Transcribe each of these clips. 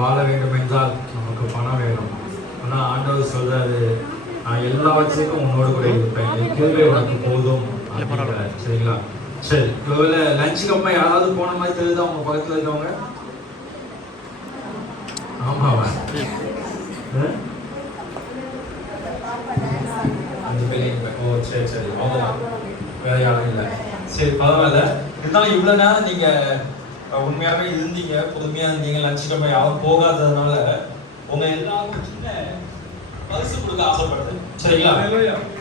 வாழ வேண்டும் என்றால் நமக்கு பணம் வேணும். ஆனால் ஆண்டவர் சொல்றாரு, நான் எல்லாவற்றுக்கும் உன்னோடு கூட இருப்பேன், என் கிருபை உனக்கு போதும். சரிங்களா? சரி, இப்போ லஞ்சுக்கு அப்புறம் யாராவது போன மாதிரி தெரியுதா உங்க பக்கத்துல இருக்கவங்க? ஆமாவா? அஞ்சு பிள்ளைங்க. ஓ சரி சரி, அவ்வளோதான், வேற யாரும் இல்லை. சரி பரவாயில்ல. இருந்தாலும் இவ்வளோ நேரம் நீங்க உண்மையாவே இருந்தீங்க, பொறுமையா இருந்தீங்க. லஞ்சுக்கு அப்புறம் யாரும் போகாததுனால உங்க எல்லாருக்கும் சின்ன பரிசு கொடுக்க ஆசைப்படுது. சரிங்களா?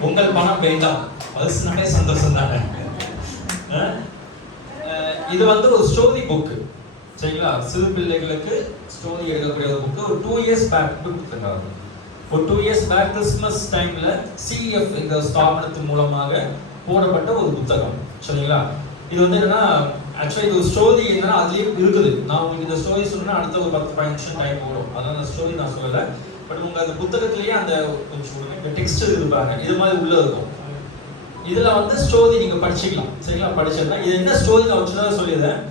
உங்கள் பணம் வேண்டாம், பரிசுனாலே சந்தோஷம் தானே. இது ஒரு ஸ்டோரி புக்கு. சரிங்களா? சிறு பிள்ளைகளுக்கு ஸ்டோரி எழுதக்கூடிய ஒரு புக்கு. ஒரு 2 years பேக் கொடுத்துருக்காங்க. ஒரு 2 years பேக் கிறிஸ்மஸ் டைம்ல சிஎஃப் இந்த ஸ்தாபனத்தின் மூலமாக போடப்பட்ட ஒரு புத்தகம். சரிங்களா? இது என்னன்னா, ஆக்சுவலி இது ஒரு ஸ்டோரி என்னன்னா அதுலயே இருக்குது. நான் உங்களுக்கு இந்த ஸ்டோரி சொன்னா அடுத்த ஒரு 10-15 நிமிஷம் டைம் போடும். அதனால அந்த ஸ்டோரி நான் சொல்லல. பட் உங்க அந்த புத்தகத்திலேயே அந்த கொஞ்சம் டெக்ஸ்ட் இருப்பாங்க, இது மாதிரி உள்ள இருக்கும். இதுல ஸ்டோரி நீங்க படிச்சுக்கலாம். சரிங்களா? படிச்சா இது என்ன ஸ்டோரி நான் வச்சுதான் சொல்லிடுறேன்.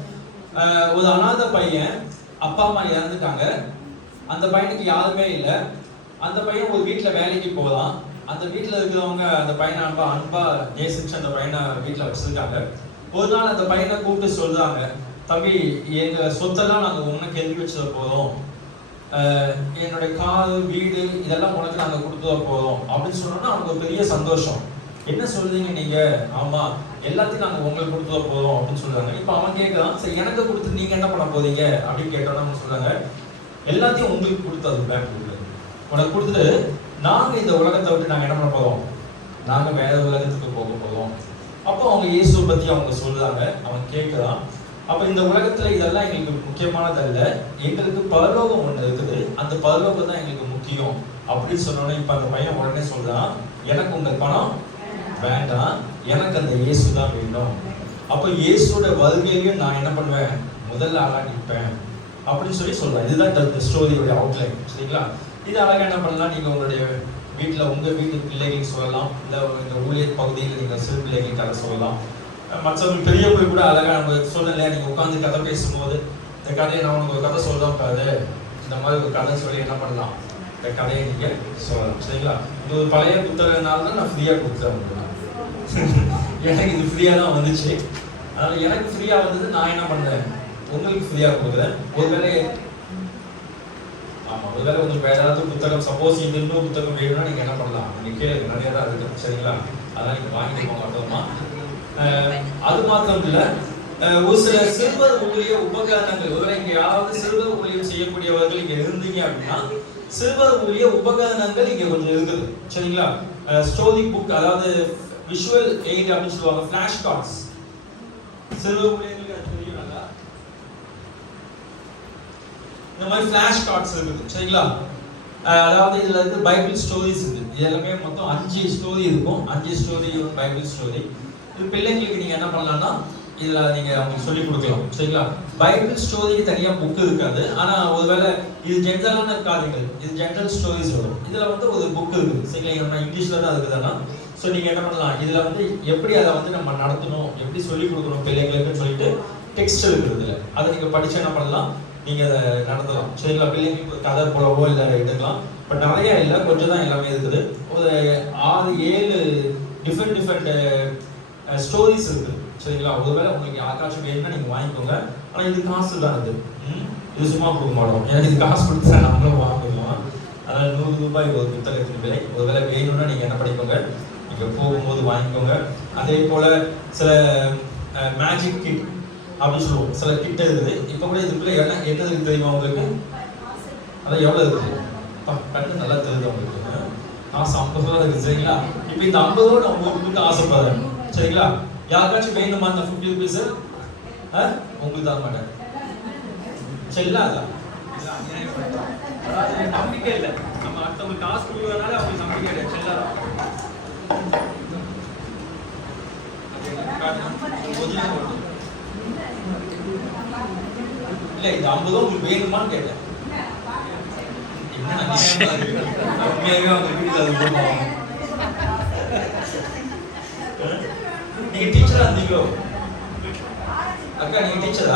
ஒரு அநாத பையன், அப்பா அம்மா இறந்துட்டாங்க, அந்த பையனுக்கு யாருமே இல்லை. அந்த பையன் ஒரு வீட்டுல வேலைக்கு போகலாம். அந்த வீட்டுல இருக்கிறவங்க அந்த பையனை அன்பா நேசிச்சு அந்த பையனை வீட்டுல வச்சிருக்காங்க. ஒரு நாள் அந்த பையனை கூப்பிட்டு சொல்றாங்க, தம்பி, எங்க சொத்தெல்லாம் நாங்க உனக்கு எழுதி வச்சுட போறோம், என்னுடைய கார் வீடு இதெல்லாம் உனக்கு நாங்க கொடுத்துட போறோம் அப்படின்னு சொன்னோம்னா அவனுக்கு ஒரு பெரிய சந்தோஷம். என்ன சொல்றீங்க நீங்க? ஆமா, எல்லாத்தையும் நாங்க உங்களுக்கு கொடுத்துட போறோம் அப்படின்னு சொல்றாங்க. இப்ப அவன் கேட்கறான், சரி எனக்கு கொடுத்து நீங்க என்ன பண்ண போறீங்க அப்படின்னு கேட்டோம்னா அவங்க சொல்றாங்க, எல்லாத்தையும் உங்களுக்கு கொடுத்து அது பேங்க் உனக்கு கொடுத்துட்டு நாங்க இந்த உலகத்தை விட்டு நாங்க என்ன பண்ண போறோம், நாங்க வேற உலகத்துக்கு போக போறோம். அப்போ அவங்க இயேசுவை பத்தி அவங்க சொல்றாங்க. அவன் கேட்கறான், அப்ப இந்த உலகத்துல இதெல்லாம் எங்களுக்கு முக்கியமானதல்ல, எங்களுக்கு பரலோகம் ஒண்ணு இருக்குது, அந்த பரலோகம் தான் எங்களுக்கு முக்கியம் அப்படின்னு சொன்னோன்னே இப்ப அந்த பையன் உடனே சொல்றான், எனக்கு உங்க பணம் வேண்டாம், எனக்கு அந்த இயேசு தான் வேண்டும். அப்ப இயேசுவோட வருகையிலையும் நான் என்ன பண்ணுவேன், முதல்ல ஆளா நிற்பேன் அப்படின்னு சொல்றான். இதுதான் இந்த ஸ்டோரியோட அவுட்லைன். சரிங்களா? இது அழகா என்ன பண்ணலாம், நீங்க உங்களுடைய வீட்டுல உங்க வீட்டு பிள்ளைகளுக்கு சொல்லலாம், இல்ல இந்த ஊழியர் பகுதியில் நீங்க சிறு பிள்ளைகளுக்கு கதை சொல்லலாம். மற்றவங்க பெரியவங்களுக்கு கூட அழகா நம்ம சொல்லலையா, நீங்க உட்காந்து கதை பேசும்போது இந்த கதையை நான் உனக்கு ஒரு கதை சொல்றோம் பாரு, இந்த மாதிரி ஒரு கதை சொல்லி என்ன பண்ணலாம், இந்த கதையை நீங்க சொல்லலாம். சரிங்களா? இது ஒரு பழைய புத்தகனால தான் நான் ஃப்ரீயா கொடுத்தேன். எனக்கு இது ஃப்ரீயா தான் வந்துச்சு. அதனால எனக்கு ஃப்ரீயா வந்தது, நான் என்ன பண்றேன், உங்களுக்கு ஃப்ரீயா கொடுக்குறேன். ஒருவேளை உங்களுக்கு வேற ஏதாவது புத்தகம், சப்போஸ் இந்த இன்னொரு புத்தகம் வேணும்னா நீங்க என்ன பண்ணலாம், நீங்க கீழே நிறைய தான் இருக்கு. சரிங்களா? அதெல்லாம் நீங்க வாங்கிக்கோங்க. அப்புறமா அது மாத்திரம் இல்ல, ஒரு சில சிறுவர் ஊழிய உபகரணங்கள், ஒருவேளை இங்க யாராவது சிறுவர் ஊழியம் செய்யக்கூடியவர்கள் இங்க இருந்தீங்க அப்படின்னா சிறுவர் ஊழிய உபகரணங்கள் இங்க கொஞ்சம் இருக்குது. சரிங்களா? ஸ்டோரி புக், அதாவது விஷுவல் எய்ட் அப்படின்னு சொல்லுவாங்க, ஃபிளாஷ் கார்ட்ஸ். சிறுவர் ஊழியர்களுக்கு தெரியும்ல, இந்த மாதிரி ஃபிளாஷ் கார்ட்ஸ் இருக்குது. சரிங்களா? அதாவது இதுல பைபிள் ஸ்டோரிஸ் இருக்கு. இது எல்லாமே மொத்தம் 5 ஸ்டோரி இருக்கும். 5 ஸ்டோரி பைபிள் ஸ்டோரி. இது பிள்ளைங்களுக்கு நீங்க என்ன பண்ணலாம்னா இதுல நீங்க அவங்களுக்கு சொல்லி கொடுக்கலாம். சரிங்களா? பைபிள் ஸ்டோரிக்கு தனியா புக் இருக்காது. ஆனா ஒருவேளை இது ஜென்ரலான காரியங்கள், இது ஜென்ரல் ஸ்டோரிஸ் வரும். இதுல ஒரு புக் இருக்குது. சரிங்களா? நம்ம இங்கிலீஷ்ல தான் இருக்குதுன்னா ஸோ நீங்க என்ன பண்ணலாம், இதுல எப்படி அதை நம்ம நடத்தணும், எப்படி சொல்லி கொடுக்கணும் பிள்ளைங்களுக்குன்னு சொல்லிட்டு டெக்ஸ்ட் இருக்குது இதுல. அதை நீங்க படிச்சு என்ன பண்ணலாம், நீங்க அதை நடத்தலாம். சரிங்களா? பிள்ளைங்களுக்கு கதை போலவோ இல்லை எடுக்கலாம். பட் நிறைய இல்லை, கொஞ்சம் தான் எல்லாமே இருக்குது. ஒரு 6-7 டிஃப்ரெண்ட் ஸ்டோரிஸ் இருக்குது. சரிங்களா? ஒருவேளை உங்களுக்கு யாருக்காச்சும் வேணும்னா நீங்க வாங்கிக்கோங்க. ஆனா இது காசு தான், இது சும்மா கொடுக்க மாட்டோம். எனக்கு இது காசு கொடுத்தா நம்மளும் வாங்குவோம். அதனால 100 ரூபாய் ஒரு புத்தகத்தின் விலை. ஒருவேளை வேணும்னா நீங்க என்ன பண்ணிக்கோங்க, நீங்க போகும்போது வாங்கிக்கோங்க. அதே போல சில மேஜிக் கிட் அப்படின்னு சொல்லுவோம், சில கிட்ட இருக்குது. இப்ப கூட இதுக்குள்ள என்னது தெரியுமா உங்களுக்கு? அதான் எவ்வளவு இருக்கு கட்டு நல்லா தெரியுது உங்களுக்கு. காசு 50 ரூபா இருக்கு. சரிங்களா? இப்ப இந்த 50 ரூபா நான் உங்களுக்கு ஆசைப்படுறேன். சரிங்களா? யாருக்காச்சும் வேணுமா அந்த 50 ரூபீஸ்? உங்களுக்கு தர மாட்டேன். சரிங்களா? அதாவது நம்பிக்கை இல்லை, நம்ம அடுத்தவங்களுக்கு காசு கொடுக்கறதுனால அவங்களுக்கு நம்பிக்கை இல்லை. சரிங்களா? இல்ல இந்த 50 ரூபா உங்களுக்கு வேணுமான்னு கேட்டேன். உண்மையாவே அவங்க வீட்டுல அது போடுவாங்க. நீங்க டீச்சரா இருந்தீங்களோ அக்கா? நீங்க டீச்சரா?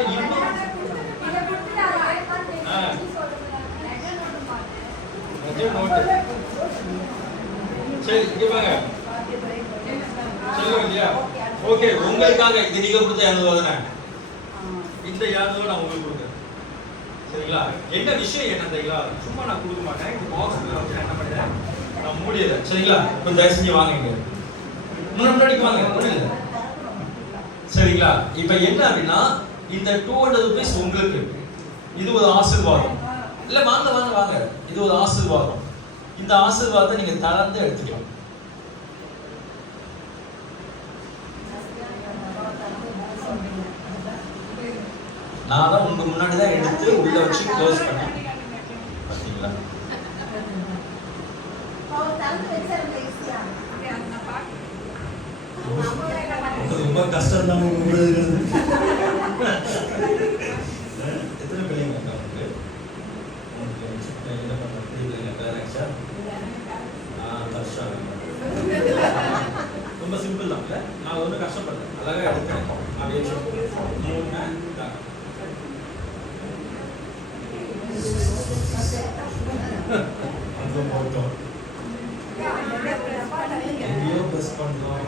இன்னும் சரி இங்க பாருங்க சொல்லுங்க இல்லையா ஓகே உங்களுக்காக இது நீங்க கொடுத்த 200 தானே இந்த 200 நான் உங்களுக்கு கொடுக்குறேன் சரிங்களா என்ன விஷயம் என்ன தெரியுங்களா சும்மா நான் கொடுக்க மாட்டேன் இந்த பாக்ஸ் வச்சு என்ன பண்ணுறேன் நான் மூடியதை சரிங்களா கொஞ்சம் தயவு செஞ்சு வாங்க இங்க முன்னாடி வாங்க முடியல சரிங்களா இப்போ என்ன அப்படின்னா இந்த 200 rupees உங்களுக்கு இது ஒரு ஆசீர்வாதம் இல்ல வாங்க வாங்க வாங்க இது ஒரு ஆசீர்வாதம் இந்த ஆசீர்வாதத்தை நீங்க தளர்ந்து எடுத்துக்கலாம் நான் தான் உங்க முன்னாடி தான் எடுத்து உள்ள வச்சு க்ளோஸ் பண்ணேன் பாத்தீங்களா ரொம்ப கஷ்டம் தான் எத்தனை பிள்ளைங்க ரொம்ப சிம்பிள் தான் நான் ஒன்றும் கஷ்டப்பட்டேன் அழகா எடுத்தேன் அப்படியே போட்டோம் எங்கேயோ பஸ் பண்ணோம்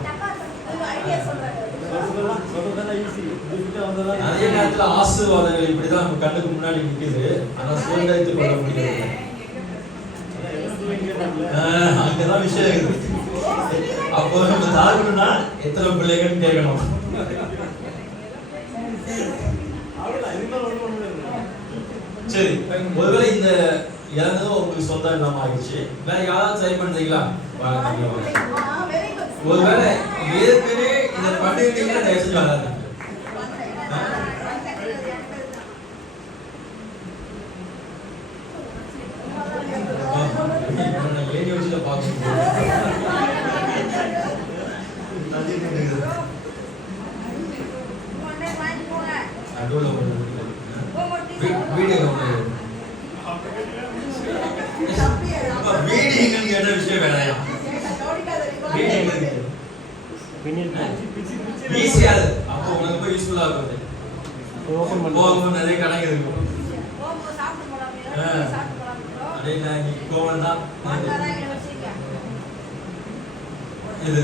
நிறைய நேரத்துல ஆசீர்வாதங்கள் இப்படிதான் நம்ம கண்ணுக்கு முன்னாடி நிக்குது ஆனா சுதந்திரத்தை கொள்ள முடியாது அங்கதான் விஷயம் இருக்குது அப்போ நம்ம தாக்கணும்னா எத்தனை பிள்ளைகள் கேட்கணும் சரி ஒருவேளை இந்த இறந்ததும் உங்களுக்கு சொந்தம் இல்லாம ஆயிடுச்சு வேற யாராவது ட்ரை பண்றீங்களா ஒருவேளை ஏற்கனவே இதை பண்ணிருக்கீங்கன்னா தயவு செஞ்சு வராது ஏறி வச்சுட்டு பார்க்கணும் வீடியோ வீடியோன்னு கேட்ட விஷயம் வேணாம் ஈஸியா அப்போ உங்களுக்கு போய் யூஸ்ஃபுல்லா இருக்கும் போகும் நிறைய கணக்கு இருக்கும் அதே நான் கோவம் தான் இது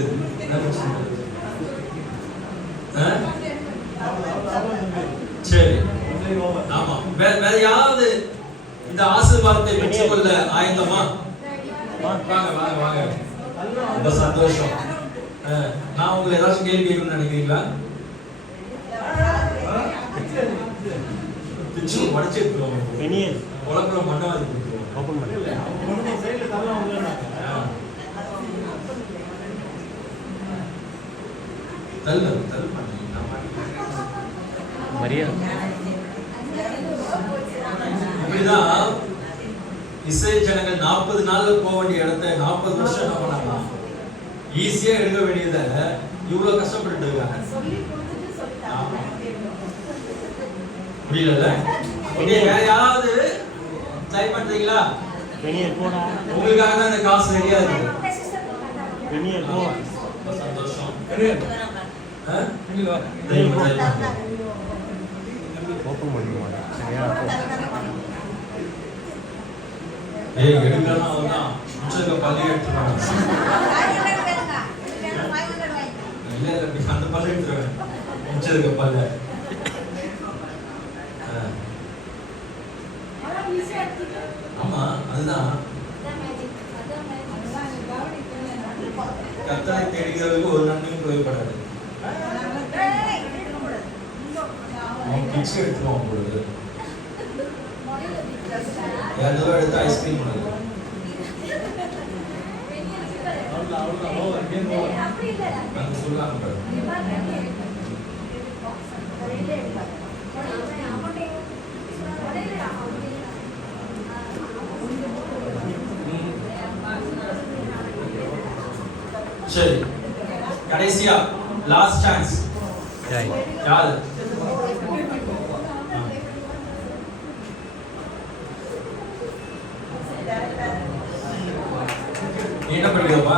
சரி ஆமா வேற யாராவது இந்த ஆசீர்வாதத்தை பெற்றுக்கொள்ள ஆயத்தமா வாங்க வாங்க வாங்க ரொம்ப சந்தோஷம் நான் உங்களை ஏதாச்சும் கேள்வி கேட்கணும்னு நினைக்கிறீங்களா பிச்சு உடச்சு எடுத்துருவோம் உலகத்துல மண்டவாதி கொடுத்துருவோம் தள்ளு தள்ளு இப்படிதான் இஸ்ரேல் ஜனங்கள் 40 நாள்ல போக வேண்டிய இடத்தை 40 வருஷம் என்ன பண்ணாங்க ஈஸியா எடுக்க வேண்டியதை இவ்வளவு கஷ்டப்பட்டு இருக்காங்க புரியல வேற யாராவது ட்ரை பண்றீங்களா உங்களுக்காக தான் இந்த காசு ரெடியா இருக்கு சந்தோஷம் ஏய் எடுக்கலாம் அவதான் உச்சக பல்லு எடுத்துறாங்க இல்ல இல்ல அந்த பல்லு எடுத்துறாங்க உச்சக பல்லு ஆமா அதுதான் கர்த்தரை தேடுகிறவர்களுக்கு ஒரு நன்மையும் குறைபடாது பிச்சை எடுத்துருவோம் பொழுது 200 எடுத்து ஐஸ்கிரீம் பண்ணுங்க நான் சொல்லலாம் சரி கடைசியா லாஸ்ட் சான்ஸ் யாரு என்ன படிக்கிறப்பா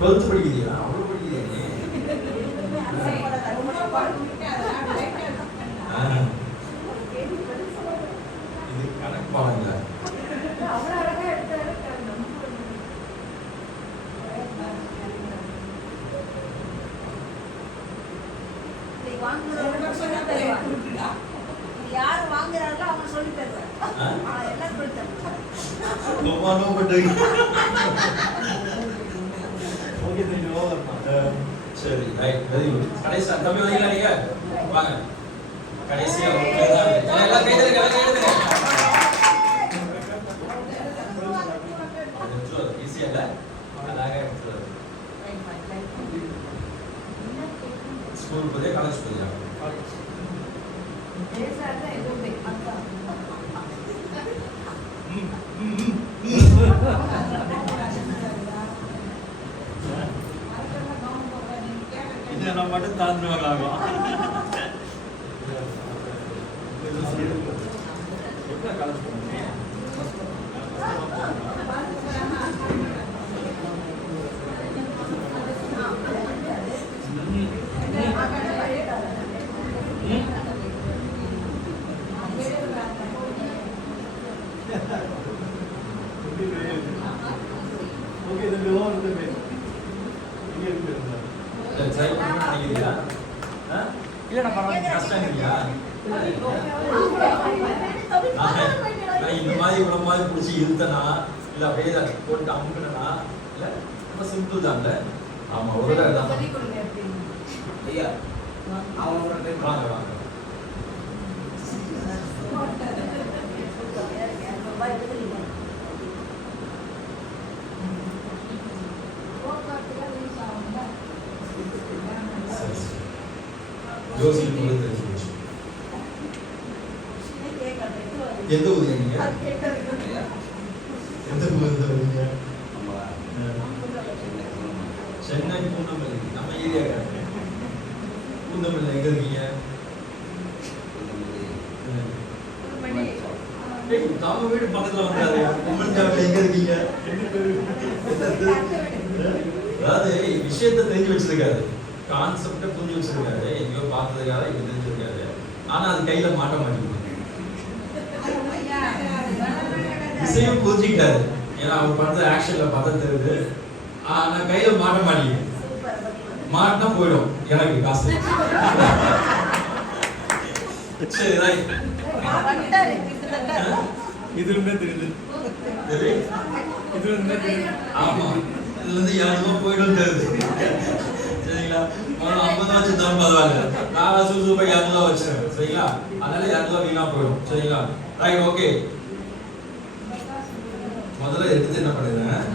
12th படிக்கிறீங்களா அவ்வளவு படிக்கிறீங்க பாருங்க. அவ்வளவு அழகா எடுத்தாரு. யார் வாங்குறாங்களோ அவங்க சொல்லி தருவாங்க. எல்லாம் சொல்லி தருவாங்க. சரி, ரைட், வெரி குட். கடைசியா தம்பி வரீங்களா நீங்க? வாங்க. கடைசியா எல்லாம் கை தட்டுங்க, கை தட்டுங்க. ஈஸியா இல்ல? அழகா எடுத்துறாரு. ஸ்கூல் போதே காலேஜ் போதியா? பேசாத எதுவுமே அதான். இதை நான் மட்டும் தாழ்ந்துருவாங்க. எப்படி காலேஜ் போனீங்க? ஓகே, இது லோ இருக்கு பேர். இங்க இருக்கு. ட்ரை பண்ணி நினைக்கிறீங்களா? இல்ல நான் பரவாயில்ல, கஷ்டம் இல்லையா? நான் இந்த மாதிரி இவ்வளவு மாதிரி பிடிச்சி இழுத்தனா இல்ல அப்படியே போட்டு அமுக்கனா இல்ல ரொம்ப சிம்பிள் தான். ஆமா, ஒரு தடவை தான். ஐயா அவங்க வாங்க வாங்க. ஜோசி கூட தெரிஞ்சு போச்சு. எந்த ஊர் நீங்க? எந்த ஊர் நீங்க? சென்னை பூந்தமல்லி. நம்ம ஏரியா பூந்தமல்லி எங்க இருக்கீங்க? தாம வீடு பக்கத்துல வந்தாரு. பூந்தமல்லி எங்க இருக்கீங்க? அதாவது விஷயத்தை தெரிஞ்சு வச்சிருக்காரு, கான்செப்டை புரிஞ்சு வச்சிருக்காரு, எங்கேயோ பார்த்ததுக்காக இங்க தெரிஞ்சிருக்காரு. ஆனா அது கையில மாட்ட மாட்டேங்குது. விஷயம் புரிஞ்சுக்கிட்டாரு, ஏன்னா அவர் பண்ற ஆக்ஷன்ல பார்த்தா தெரியுது. ஆனா கையில மாட்ட மாட்டேங்குது. மாட்டினா போயிடும் எனக்கு காசு. சரி, ரைட். இதுல இருந்தே தெரியுது. இதுல இருந்தே தெரியுது. ஆமா, இதுல இருந்து 200 போயிடும் தெரியுது. சரிங்களா? 50 வச்சு தான் பரவாயில்ல. நான் சுறுசுறுப்பா 200 வச்சிருக்கேன். சரிங்களா? அதனால 200 வீணா போயிடும். சரிங்களா? Right, okay. முதல்ல எடுத்து என்ன பண்ணுறேன்,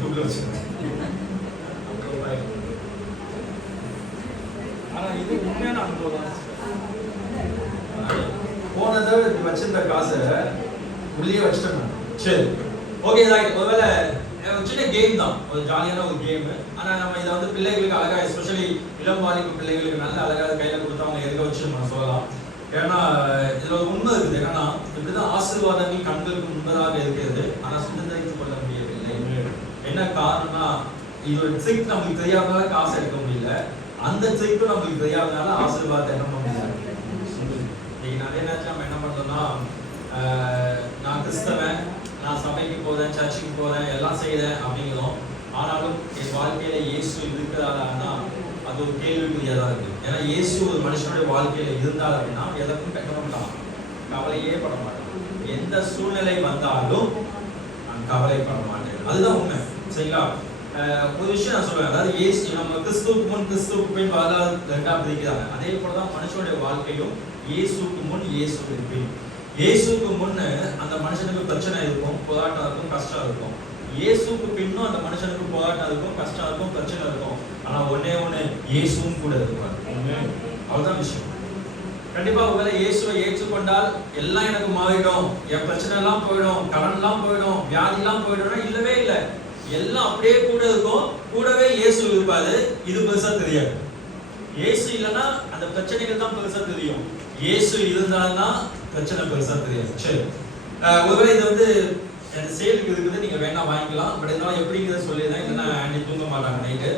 தூக்கில் வச்சுக்கிறேன். ஆனா இது உண்மையான அனுபவம். போன தடவை வச்சிருந்த காசை உள்ளே வச்சுட்டேன். சரி, ஓகே, ரைட். ஒருவேளை சின்ன கேம் தான், ஒரு ஜாலியான ஒரு கேம். ஆனா நம்ம இதை வந்து பிள்ளைகளுக்கு அழகா, எஸ்பெஷலி இளம் வாலிப பிள்ளைகளுக்கு நல்ல அழகா கையில கொடுத்து அவங்க எதுக்க வச்சு நம்ம சொல்லலாம். ஏன்னா இதுல ஒரு உண்மை இருக்குது. என்னன்னா இப்படிதான் ஆசீர்வாதங்கள் கண்களுக்கு முன்பதாக இருக்கிறது, ஆனா சுதந்திரித்துக் கொள்ள முடியவில்லை. என்ன காரணம்னா, இது ஒரு ட்ரிக் நமக்கு தெரியாதனால காசு எடுக்க முடியல, அந்த ட்ரிக்கும் நமக்கு தெரியாதனால ஆசீர்வாதத்தை என்ன பண்ண முடியல. இன்னைக்கு நிறைய நேரத்தில் நம்ம என்ன பண்றோம்னா, நான் கிறிஸ்தவன், நான் சபைக்கு போறேன், சர்ச்சுக்கு போறேன், எல்லாம் செய்யறேன் அப்படிங்கிறோம். ஆனாலும் என் வாழ்க்கையில இயேசு இருக்கிறாரான்னா அது ஒரு கேள்விக்குரியதா இருக்கு. ஏன்னா இயேசு ஒரு மனுஷனுடைய வாழ்க்கையில இருந்தார் அப்படின்னா எதற்கும் கட்டணம் கவலையே பட மாட்டேன். எந்த சூழ்நிலை வந்தாலும் நான் கவலைப்பட மாட்டேன். அதுதான் உண்மை. சரிங்களா? ஒரு விஷயம் நான் சொல்றேன், அதாவது இயேசு நம்ம கிறிஸ்துவுக்கு முன் கிறிஸ்துவுக்கு பின் வரலாறு ரெண்டாம் பிரிக்கிறாங்க. அதே போலதான் மனுஷனுடைய வாழ்க்கையும் இயேசுக்கு முன் இயேசுக்கு பின். இயேசுக்கு முன்ன அந்த மனுஷனுக்கு பிரச்சனை இருக்கும், போராட்டம் இருக்கும், கஷ்டம் இருக்கும். இயேசுக்கு பின்னும் அந்த மனுஷனுக்கு போராட்டம் இருக்கும், கஷ்டம் இருக்கும், பிரச்சனை இருக்கும். ஆனா ஒன்னே ஒண்ணு, இயேசுவும் கூட இருப்பார். அவ்வளவுதான் விஷயம். கண்டிப்பா ஒருவேளை இயேசுவை ஏற்றுக்கொண்டால் எல்லாம் எனக்கு மாறிடும், என் பிரச்சனை எல்லாம் போயிடும், கடன் எல்லாம் போயிடும், வியாதி எல்லாம் போயிடும், இல்லவே இல்லை. எல்லாம் அப்படியே கூட இருக்கும், கூடவே இயேசு இருப்பாரு. இது பெருசா தெரியாது. இயேசு இல்லைன்னா அந்த பிரச்சனைகள் தான் பெருசா தெரியும். இயேசு இருந்தால்னா பிரச்சனை பெருசா தெரியாது. சரி, ஒருவேளை இது வந்து அந்த சேலுக்கு இருக்குது, நீங்க வேணா வாங்கிக்கலாம். பட் இருந்தாலும் எப்படிங்கிறத சொல்லிடுறேன், இல்லைன்னா ஆண்டி தூங்க மாட்டாங்க நைட்டு.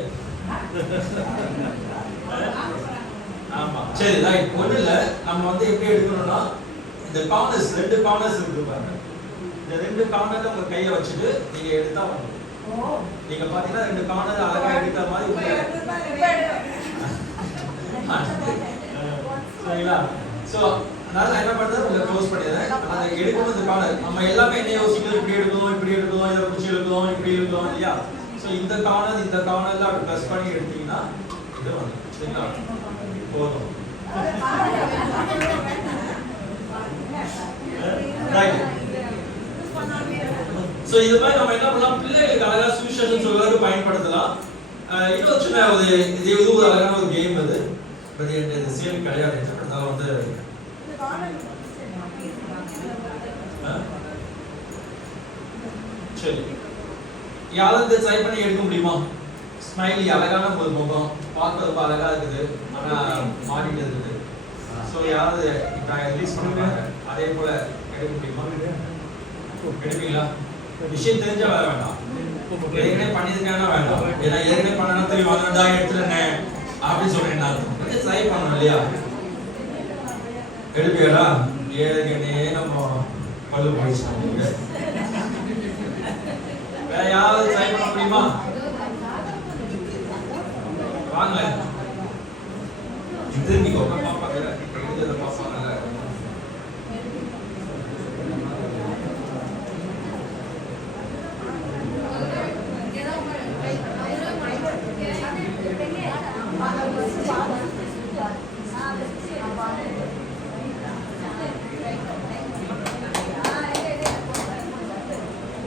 ஆமா, சரி, ரைட். ஒண்ணு இல்ல, நம்ம வந்து எப்படி எடுக்கணும்னா இந்த கார்னர்ஸ், ரெண்டு கார்னர்ஸ் இருக்கு பாருங்க. இந்த ரெண்டு கார்னர்ல உங்க கையை வச்சுட்டு நீங்க எடுத்தா வந்துடும். நீங்க பாத்தீங்கன்னா ரெண்டு கார்னர் அழகா எடுத்த மாதிரி சரிங்களா? சோ அதனால நான் என்ன பண்றது, உங்களை க்ளோஸ் பண்ணிடுறேன். அதை எடுக்கணும். இந்த கார்னர் நம்ம எல்லாமே என்ன யோசிக்கிறோம், இப்படி எடுக்கணும், இப்படி எடுக்கணும், இதை பிடிச்சி எடுக்கணும், இப்படி எடுக்கணும் இல்லையா? சோ இந்த கார்னர்ல அப்படி ப்ரெஸ் பண்ணி எடுத்தீங்கன்னா இது வந்து சரிங்களா போதும். ரைட். சோ இது மாதிரி நம்ம என்ன பண்ணலாம், பிள்ளைகளுக்கு அழகா சுவிசேஷம் சொல்றதுக்கு பயன்படுத்தலாம். இன்னும் சின்ன இது ஒரு அழகான ஒரு கேம் இது. பட் இந்த சேம் கிடையாது. அதனால வந்து சரி, யாராவது ட்ரை பண்ணி எடுக்க முடியுமா? ஸ்மைலி அழகான ஒரு முகம், பார்க்க ரொம்ப அழகா இருக்குது, ஆனா மாறிட்டு இருக்குது. சோ யாராவது இப்ப ரிலீஸ் பண்ணுவாங்க, அதே போல எடுக்க முடியுமா? எடுப்பீங்களா? விஷயம் தெரிஞ்சா வேற வேண்டாம், ஏற்கனவே பண்ணிருக்கேன்னா வேண்டாம். ஏன்னா ஏற்கனவே பண்ணனா தெரியும், அதனால எடுத்துறேன் அப்படின்னு சொல்றேன். நான் கொஞ்சம் ட்ரை பண்ணணும் இல்லையா? எடுப்பீங்களா? ஏற்கனவே நம்ம பல்லு போயிடுச்சு. வேற யாராவது ட்ரை பண்ண முடியுமா? வாங்க, இது நீங்க பாப்பாங்க, எழுதுறத பாப்பாங்க.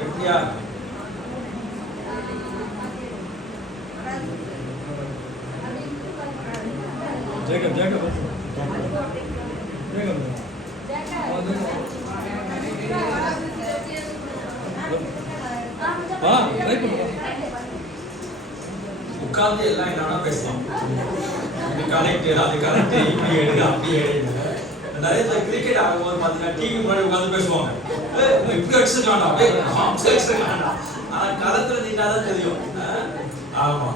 எப்படியா? ஜேக்கப் ஜேக்கப் உட்கார்ந்து எல்லாம் என்னன்னா பேசலாம். இது கனெக்ட், அது கனெக்ட், இப்படி எடுங்க, அப்படி எடுங்க. நிறைய பேர் கிரிக்கெட் ஆடும்போது பார்த்தீங்கன்னா டிவி முன்னாடி உட்காந்து பேசுவாங்க. இப்படி அடிச்சிருக்காண்டா, அப்படி அடிச்சிருக்காண்டா. ஆனா களத்துல நின்னாதான் தெரியும். ஆமா,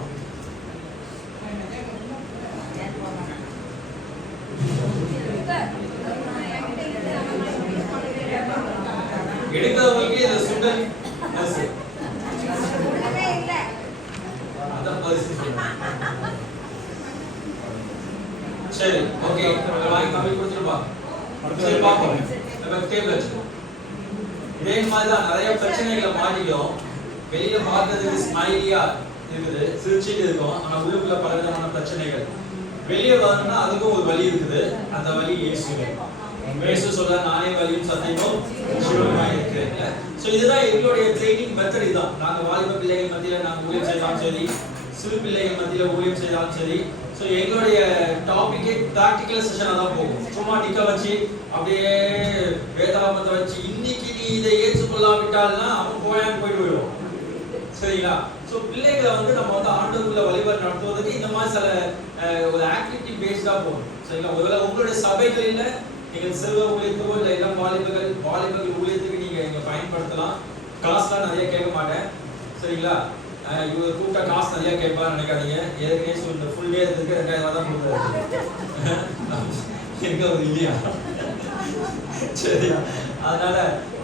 எடுக்கிறவங்களுக்கு இந்த சுண்டல் அதான் பரிசு. சரி, ஓகே, வாங்கி கம்மி கொடுத்துருப்பா. சரி, பார்ப்போம். நம்ம டேபிள் வச்சுக்கோம். இதே மாதிரி தான் நிறைய பிரச்சனைகளை மாட்டிக்கிறோம். வெளியில பார்க்கறதுக்கு ஸ்மைலியா இருக்குது, சிரிச்சிட்டு இருக்கும், ஆனா உள்ளுக்குள்ள பல விதமான பிரச்சனைகள். வெளியே வரணும்னா அதுக்கும் ஒரு வழி இருக்குது. அந்த வழி இயேசுவே. இயேசு சொல்ற நானே வழியும் சத்தியமும் ஜீவனுமாய் இருக்கிறேன். சோ இதுதான் எங்களுடைய ட்ரைனிங் மெத்தட். இதுதான் நாங்க வாலிப பிள்ளைகள் மத்தியில நாங்க ஊழியம் செய்தாலும் சரி, சிறு பிள்ளைகள் மத்தியில ஊழியம் செய்தாலும் சரி, சோ எங்களுடைய டாபிக்கே பிராக்டிகல் செஷனா தான் போகும். சும்மா நிக்க வச்சு அப்படியே வேதாகமத்தை வச்சு இன்னைக்கு நீ இதை ஏற்றுக்கொள்ளாவிட்டால்னா அவன் போயான்னு போயிட்டு விடுவோம். சரிங்களா? சோ பிள்ளைகளை வந்து நம்ம வந்து ஆண்டவருக்குள்ள வழிபாடு நடத்துவதற்கு இந்த மாதிரி சில ஒரு ஆக்டிவிட்டி பேஸ்டா போகும். சரிங்களா? ஒருவேளை உங்களுடைய சபைகளில் நீங்கள் சிறுவ ஊழியத்துக்கோ இல்லை இளம் வாலிபர்கள் ஊழியத்துக்கு நீங்க இங்க பயன்படுத்தலாம். காசுலாம் நிறைய கேட்க மாட்டேன். சரிங்களா? இவர் கூப்பிட்ட காசு நிறைய கேட்பான்னு நினைக்காதீங்க. ஏற்கனவே இந்த ஃபுல் டே இருக்கு 2000 தான் கொடுக்குறாரு. எங்க ஒரு இல்லையா? சரி, அதனால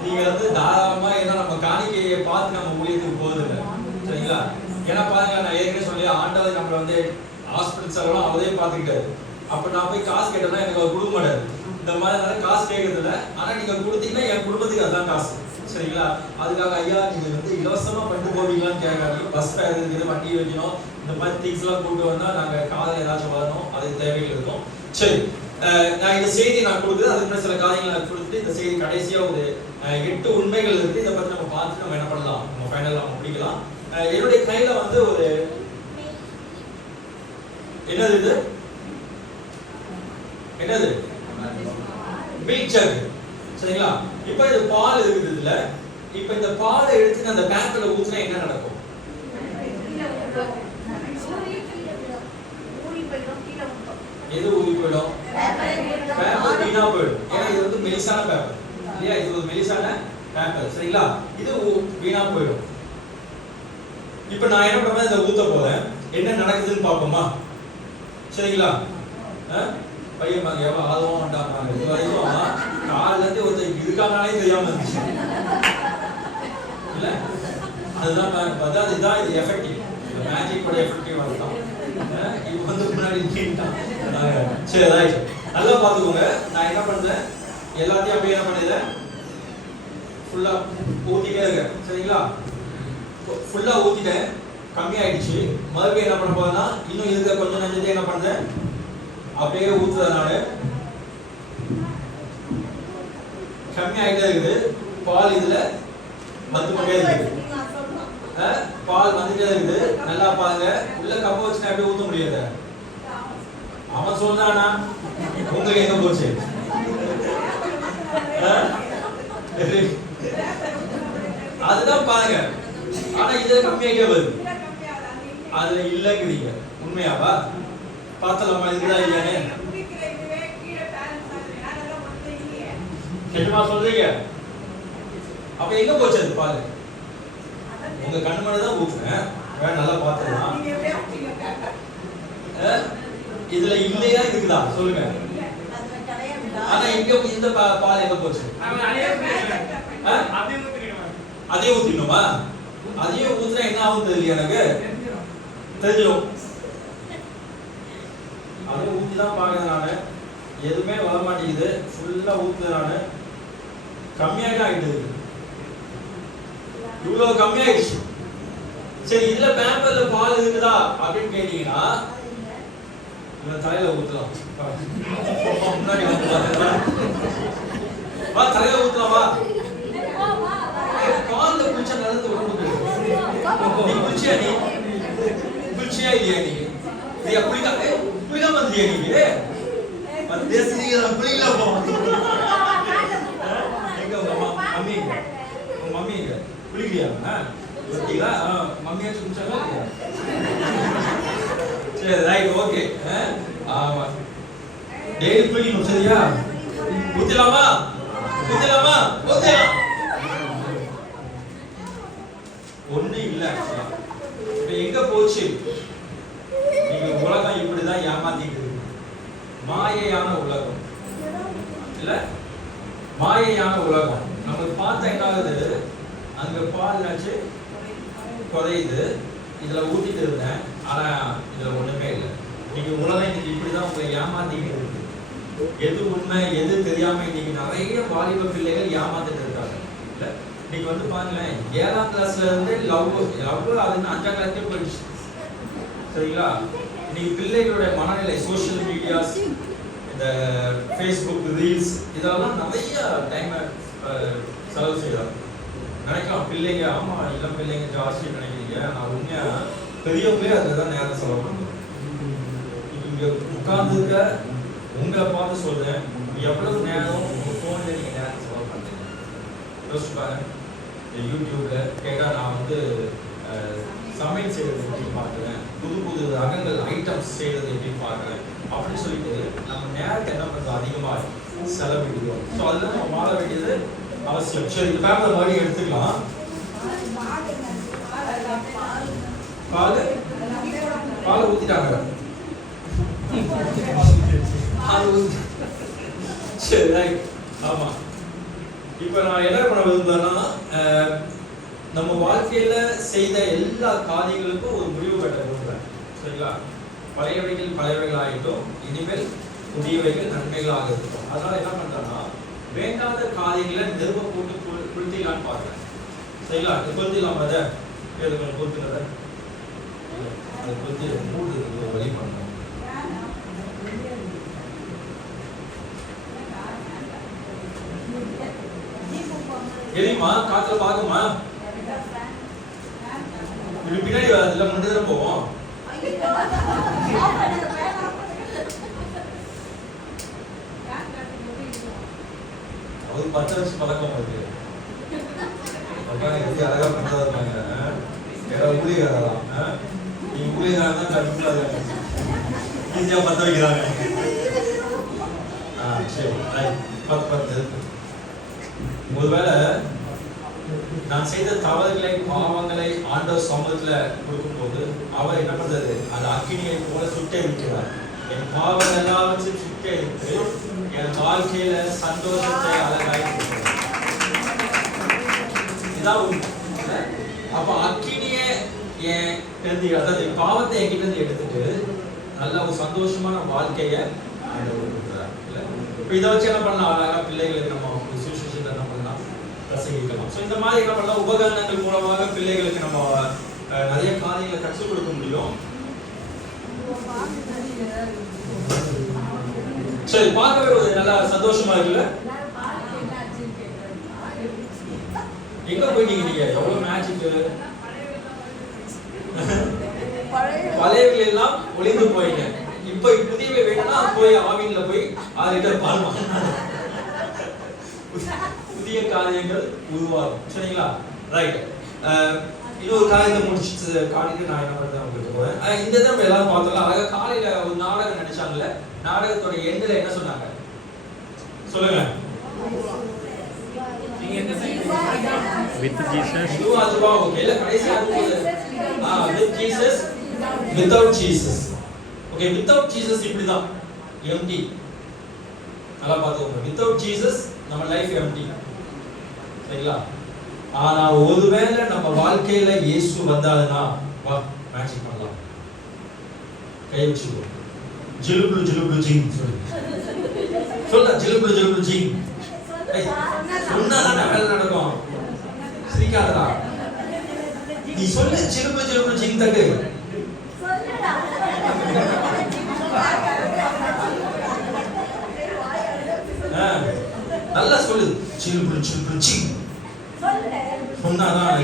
நீங்க வந்து தாராளமா, ஏன்னா நம்ம காணிக்கையை பார்த்து நம்ம ஊழியத்துக்கு போகுதில்லை. சரிங்களா? ஏன்னா பாருங்க, நான் ஏற்கனவே சொல்லி ஆண்டவர் நம்மளை வந்து ஹாஸ்பிட்டல் செலவெல்லாம் அவரே பார்த்துக்கிட்டாரு. அப்ப நான் போய் காசு கேட்டேன்னா எனக்கு அவர் கொடுக்க மாட்டாரு. இந்த மாதிரி காசு கேட்கறது இல்லை, ஆனா நீங்க கொடுத்தீங்கன்னா என் குடும்பத்துக்கு அதுதான் காசு. சரிங்களா? அதுக்காக ஐயா நீங்க வந்து இலவசமா பண்ணிட்டு போவீங்களான்னு கேட்காதீங்க. பஸ் ஃபேர் இருக்குது, வண்டி வைக்கணும், இந்த மாதிரி திங்ஸ் எல்லாம் கூட்டு வந்தா நாங்க காலையில் ஏதாச்சும் வரணும், அது தேவைகள் இருக்கும். சரி, நான் இந்த செய்தி நான் கொடுக்குறது, அதுக்கு முன்னாடி சில காரியங்கள் நான் கொடுத்துட்டு இந்த செய்தி கடைசியா ஒரு 8 உண்மைகள் இருக்கு. இதை பத்தி நம்ம பார்த்துட்டு நம்ம என்ன பண்ணலாம், நம்ம ஃபைனல் நம்ம முடிக்கலாம். என்னுடைய கையில வந்து ஒரு என்னது இது, என்னது மில்க் ஜக். சரிங்களா? இப்போ இது பால் இருக்குது இதுல. இப்போ இந்த பாலை எடுத்து அந்த பேப்பர்ல ஊத்துனா என்ன நடக்கும்? எது ஊறி போயிடும்? பேப்பர் வீணா போயிடும். ஏன்னா இது வந்து மெலிசான பேப்பர் இல்லையா? இது ஒரு மெலிசான பேப்பர். சரிங்களா? இது வீணா போயிடும். இப்போ நான் என்ன பண்றேன், இதை ஊத்த போறேன். என்ன நடக்குதுன்னு பார்ப்போமா? சரிங்களா? பையன் எவ்வளோ ஆதவம் மாட்டாங்க. இது வரைக்கும் காலில இருந்து பண்ணாலே தெரியாம இருந்துச்சு இல்ல அதுதான் பார்த்தா இதுதான் இது எஃபெக்டிவ் மேஜிக் கூட எஃபெக்டிவ் அதுதான் இப்போ வந்து முன்னாடி நீட்டான் சரி ரைட் நல்லா பார்த்துக்கோங்க நான் என்ன பண்றேன் எல்லாத்தையும் அப்படியே என்ன பண்ணிடுறேன் ஃபுல்லா ஊத்திட்டே இருக்கேன் சரிங்களா ஃபுல்லா ஊத்திட்டேன் கம்மி ஆயிடுச்சு மறுபடியும் என்ன பண்ண போறேன்னா இன்னும் இருக்க கொஞ்சம் நஞ்சத்தை என்ன பண்றேன் அப்படியே ஊத்துறேன் நானு கம்மி ஆயிட்டே இருக்குது பால் இதுல வந்துட்டே இருக்குது பால் வந்துட்டே இருக்குது நல்லா பாருங்க உள்ள கப்ப வச்சு அப்படியே ஊத்த முடியாது அவன் சொன்னானா உங்களுக்கு எங்க போச்சு அதுதான் பாருங்க ஆனா இதுல கம்மியாகிட்டே வருது அதுல இல்லங்கிறீங்க உண்மையாவா பார்த்தலாமா இதுதான் இல்லையானே நிஜமா சொல்றீங்க அப்ப எங்க போச்சு அது பாருங்க உங்க கண்மணி தான் ஊத்துறேன் வேற நல்லா பார்த்துக்கலாம் இதுல இல்லையா இருக்குதா சொல்லுங்க ஆனா எங்க இந்த பால் எங்க போச்சு அதே ஊத்திடணுமா அதையே ஊத்துனா என்ன ஆகும் தெரியல எனக்கு தெரிஞ்சிடும் அதே ஊத்தி தான் பாக்குறேன் நானு எதுவுமே வர மாட்டேங்குது ஃபுல்லா ஊத்துறேன் நானு கம்மியாக ஆயிட்டு இருக்கு இவ்வளவு கம்மியாயிடுச்சு சரி இதுல பேப்பர்ல பால் இருக்குதா அப்படின்னு கேட்டீங்கன்னா தலையில ஊத்தலாம் முன்னாடி வா தலையில ஊத்தலாமா கால்ல குளிச்சா நடந்து கொண்டு நீ குளிச்சியா இல்லையா நீ குளிக்காம இருந்தியா நீங்க குளிக்கல போ எங்க மம்மி குளிக்கலையா பார்த்தீங்களா மம்மியாச்சும் குளிச்சாங்களா இல்லையா சரி ரைட் ஓகே ஆமா டெய்லி குளிக்கணும் சரியா ஊத்தலாமா ஊத்தலாம் ஒண்ணு இல்ல இப்ப எங்க போச்சு நீங்க உலகம் இப்படிதான் ஏமாத்திட்டு இருக்கு மாயையான உலகம் இல்ல மாயையான உலகம் நமக்கு பார்த்தா என்ன ஆகுது அங்க பால் என்னாச்சு குறையுது இதுல ஊத்திட்டு இருந்தேன் ஆனா இதுல ஒண்ணுமே இல்லை நீங்க உலகம் இன்னைக்கு இப்படிதான் உங்களை ஏமாத்திக்கிட்டு இருக்கு எது உண்மை எது தெரியாம இன்னைக்கு நிறைய வாலிப பிள்ளைகள் ஏமாந்துட்டு இருக்காங்க இல்ல இன்னைக்கு வந்து பாருங்களேன் 7ஆம் கிளாஸ்ல இருந்து லவ் அது 5ஆம் கிளாஸ்லயே போயிடுச்சு சரிங்களா இன்னைக்கு பிள்ளைகளுடைய மனநிலை சோசியல் மீடியாஸ் இந்த ஃபேஸ்புக் ரீல்ஸ் இதெல்லாம் நிறைய டைம் செலவு செய்யறாங்க நினைக்கலாம் பிள்ளைங்க ஆமா இளம் பிள்ளைங்க ஜாஸ்தி நினைக்கிறீங்க நான் உண்மையா பெரியவங்களே அதுல தான் நேரத்தை செலவு பண்ணுறேன் இங்க உட்கார்ந்து இருக்க உங்களை பார்த்து சொல்றேன் எவ்வளவு நேரம் உங்க போன்ல நீங்க நேரத்தை செலவு பண்றீங்க யோசிச்சு பாருங்க யூடியூப்ல கேட்டா நான் வந்து சமையல் செய்யறது எப்படி பார்க்குறேன் புது ரகங்கள் ஐட்டம்ஸ் செய்யறது எப்படி பார்க்குறேன் அப்படின்னு சொல்லிட்டு நம்ம நேரத்தை என்ன பண்றோம் அதிகமாக செலவிடுவோம் ஸோ அதெல்லாம் நம்ம வாழ வேண்டியது அவசியம் சரி இந்த பேப்பர் மாதிரி எடுத்துக்கலாம் பாலை ஊத்திட்டாங்க சரி ரைட் ஆமா இப்ப நான் என்ன பண்ண விரும்புறேன்னா நம்ம வாழ்க்கையில செய்த எல்லா காரியங்களுக்கும் ஒரு முடிவு கட்ட விரும்புறேன் சரிங்களா பழையவைகள் பழையவைகள் ஆகிட்டோம் இனிமேல் புதியவைகள் நன்மைகளாக இருக்கும் அதனால என்ன பண்றேன்னா வேண்டாத காரியங்களை நெருப்ப போட்டு குளித்திடலான்னு பாக்குறேன் சரிங்களா குளித்திடலாம் அதை கொஞ்சம் பொறுத்துக்கிறத அதை பொறுத்து மூடு வழி பண்ணணும் எரியுமா காத்துல பாக்குமா இப்படி பின்னாடி வரதுல முன்னாடி தான் போவோம் ஒரு 10 வருஷம் பழக்கம் இருக்கு எப்படி அழகா பண்றதா இருக்காங்க ஊழியக்காரலாம் நீங்க ஊழியக்காரன் தான் கண்டிப்பா ஈஸியா பத்த வைக்கிறாங்க சரி 10 ஒருவேளை நான் செய்த தவறுகளை பாவங்களை ஆண்டவர் சமூகத்துல கொடுக்கும்போது அவர் என்ன பண்றது அந்த அக்கினியை போல சுட்டே இருக்கிறார் என் பாவங்கள் எல்லாவற்றையும் சுட்டே இருக்கு என் வாழ்க்கையில சந்தோஷத்தை அழகாய் கொடுக்கிறார் இதான் உண்மை. அப்ப அக்கினியை என் அதாவது பாவத்தை என்கிட்ட இருந்து எடுத்துட்டு நல்ல ஒரு சந்தோஷமான வாழ்க்கைய ஆண்டவர் கொடுக்குறார். இப்ப இதை வச்சு என்ன பண்ணலாம்? அழகா பிள்ளைகளுக்கு நம்ம சுவிசேஷத்தை என்ன பண்ணலாம்? பிரசங்கிக்கலாம். ஸோ இந்த மாதிரி என்ன பண்ணலாம்? உபகரணங்கள் மூலமாக பிள்ளைகளுக்கு நம்ம நிறைய காரியங்களை கற்றுக் கொடுக்க முடியும். சரி, பார்க்கவே ஒரு நல்லா சந்தோஷமா இருக்குல்ல? எங்க போயிட்டீங்க நீங்க? எவ்வளவு மேஜிக்! பழையவர்கள் எல்லாம் ஒளிந்து போயிங்க. இப்ப புதியவை வேணும்னா போய் ஆவின்ல போய் 6 லிட்டர் பால் வாங்கணும். புதிய காரியங்கள் உருவாகும். சரிங்களா? ரைட். இன்னொரு காரியத்தை முடிச்சுட்டு காலையில நான் என்ன பண்றேன் உங்களுக்கு போறேன். இந்த இதை நம்ம எல்லாரும் பார்த்தோம்ல, அழகா காலையில ஒரு நாடகம் நடிச்சாங்கல்ல, நாடகத்தோட எண்ட்ல என்ன சொன்னாங்க சொல்லுங்க? நீங்க எந்த சைடு? With Jesus. அதுவா ஓகே. இல்ல கடைசியா with Jesus, without Jesus. Okay, without Jesus இப்படிதான் empty. நல்லா பாத்துக்கோங்க. without Jesus நம்ம லைஃப் empty. சரிங்களா? ஆனா ஒருவேளை நம்ம வாழ்க்கையில இயேசு வந்தாருன்னா வா மேஜிக் பண்ணலாம். கை வச்சுக்கோ. ஜிலுபுலு ஜிலுபுலு ஜிங் சொல்லு. சொல்ல ஜிலுபுலு ஜிலுபுலு ஜிங். சொன்னாதான் வேலை நடக்கும். சிரிக்காதடா. நீ சொல்லு ஜிலுபுலு ஜிலுபுலு ஜிங் தட்டு. நல்லா சொல்லு ஜிலுபுலு ஜிலுபுலு ஜிங். சொன்னாதான்